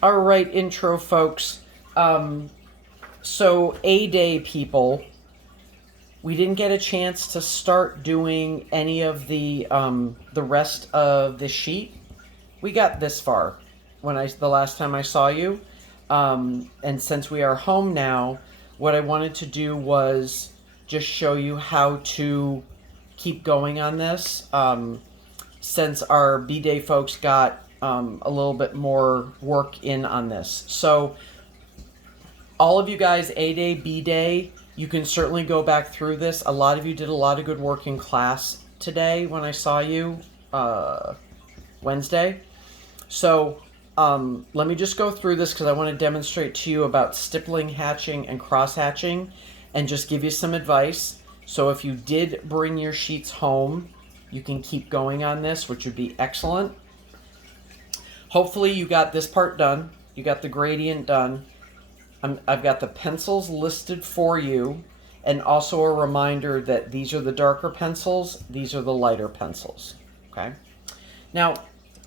All right, intro folks. So A-Day people, we didn't get a chance to start doing any of the rest of the sheet. We got this far the last time I saw you, and since we are home now, what I wanted to do was just show you how to keep going on this. Since our B-Day folks got a little bit more work in on this. So all of you guys, A-Day, B-Day, you can certainly go back through this. A lot of you did a lot of good work in class today when I saw you Wednesday. So let me just go through this because I want to demonstrate to you about stippling, hatching, and cross-hatching and just give you some advice. So if you did bring your sheets home, you can keep going on this, which would be excellent. Hopefully you got this part done. You got the gradient done. I've got the pencils listed for you, and also a reminder that these are the darker pencils, these are the lighter pencils, okay? Now,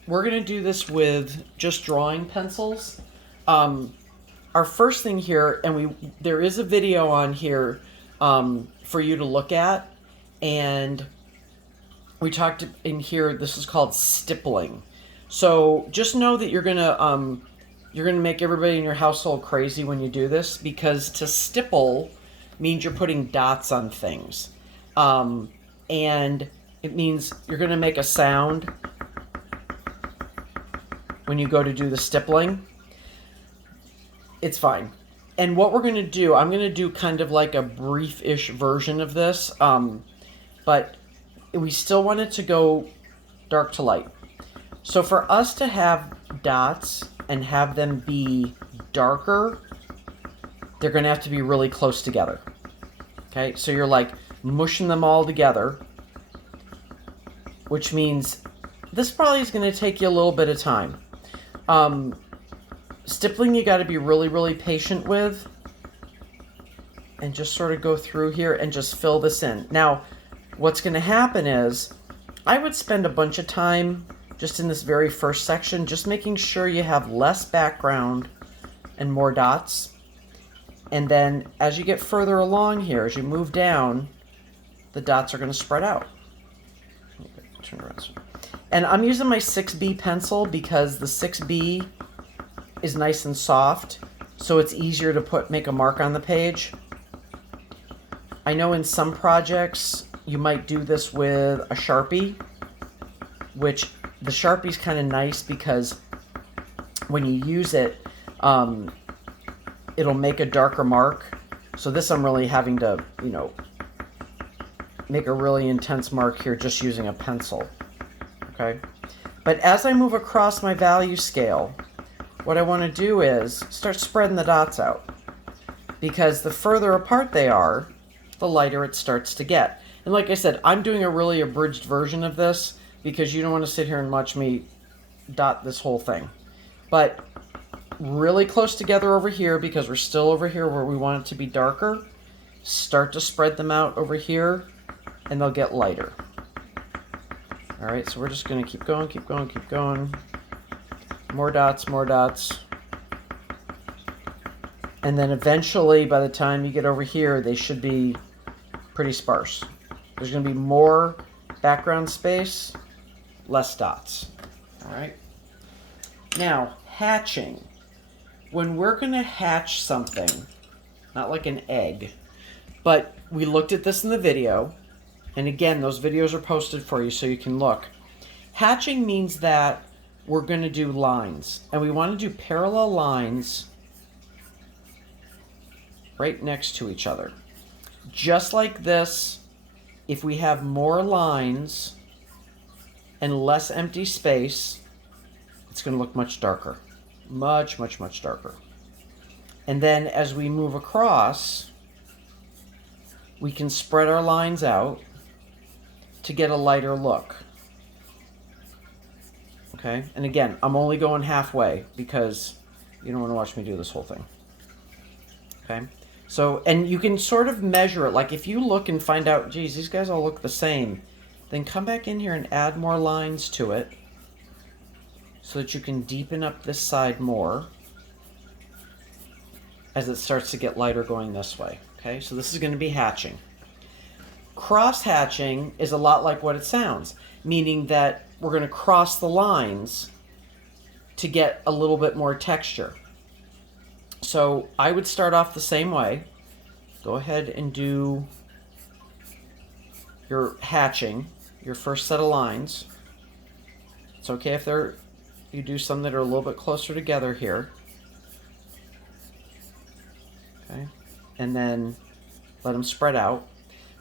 we're gonna do this with just drawing pencils. Our first thing here, and there is a video on here for you to look at, and we talked in here, this is called stippling. So just know that you're gonna make everybody in your household crazy when you do this, because to stipple means you're putting dots on things. And it means you're gonna make a sound when you go to do the stippling. It's fine. And what we're gonna do, I'm gonna do kind of like a brief-ish version of this, but we still want it to go dark to light. So for us to have dots and have them be darker, they're going to have to be really close together. Okay, so you're like mushing them all together, which means this probably is going to take you a little bit of time. Stippling, you got to be really, really patient with, and just sort of go through here and just fill this in. Now, what's going to happen is I would spend a bunch of time just in this very first section, just making sure you have less background and more dots. And then as you get further along here, as you move down, the dots are going to spread out. Turn around. And I'm using my 6B pencil because the 6B is nice and soft, so it's easier to make a mark on the page. I know in some projects you might do this with a Sharpie, which the Sharpie's kind of nice because when you use it, it'll make a darker mark. So this I'm really having to, make a really intense mark here just using a pencil, okay? But as I move across my value scale, what I want to do is start spreading the dots out, because the further apart they are, the lighter it starts to get. And like I said, I'm doing a really abridged version of this because you don't want to sit here and watch me dot this whole thing. But really close together over here, because we're still over here where we want it to be darker. Start to spread them out over here, and they'll get lighter. All right, so we're just going to keep going, keep going, keep going. More dots, more dots. And then eventually, by the time you get over here, they should be pretty sparse. There's going to be more background space, less dots. All right. Now, hatching. When we're going to hatch something, not like an egg, but we looked at this in the video, and again, those videos are posted for you so you can look. Hatching means that we're going to do lines, and we want to do parallel lines right next to each other. Just like this, if we have more lines and less empty space, it's going to look much darker. Much, much, much darker. And then as we move across, we can spread our lines out to get a lighter look. Okay? And again, I'm only going halfway because you don't want to watch me do this whole thing. Okay? So, and you can sort of measure it. Like if you look and find out, geez, these guys all look the same, then come back in here and add more lines to it so that you can deepen up this side more. as it starts to get lighter going this way. Okay, so this is going to be hatching. Cross hatching is a lot like what it sounds, meaning that we're going to cross the lines to get a little bit more texture. So I would start off the same way. Go ahead and do your hatching, your first set of lines. It's okay if you do some that are a little bit closer together here. Okay, and then let them spread out.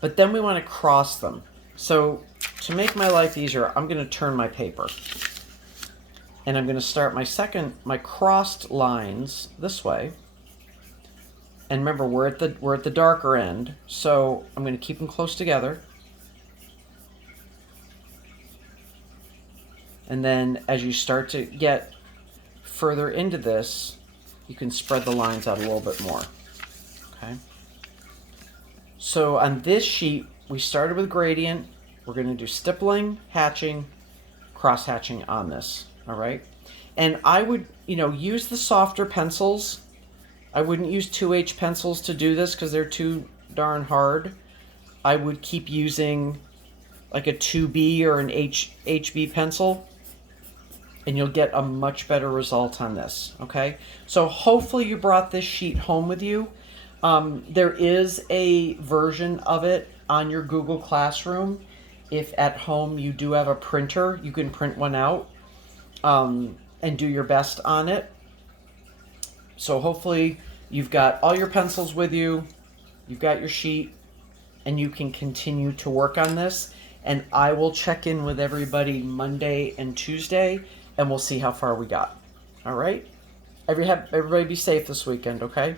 But then we want to cross them. So to make my life easier, I'm going to turn my paper. And I'm going to start my crossed lines this way. And remember, we're at the darker end, so I'm going to keep them close together. And then as you start to get further into this, you can spread the lines out a little bit more. Okay. So on this sheet, we started with gradient. We're going to do stippling, hatching, cross hatching on this. All right. And I would, use the softer pencils. I wouldn't use 2H pencils to do this because they're too darn hard. I would keep using like a 2B or an HB pencil, and you'll get a much better result on this. Okay. So hopefully you brought this sheet home with you. There is a version of it on your Google Classroom. If at home you do have a printer, you can print one out and do your best on it. So hopefully you've got all your pencils with you, you've got your sheet, and you can continue to work on this. And I will check in with everybody Monday and Tuesday, and we'll see how far we got. All right? Everybody be safe this weekend, okay?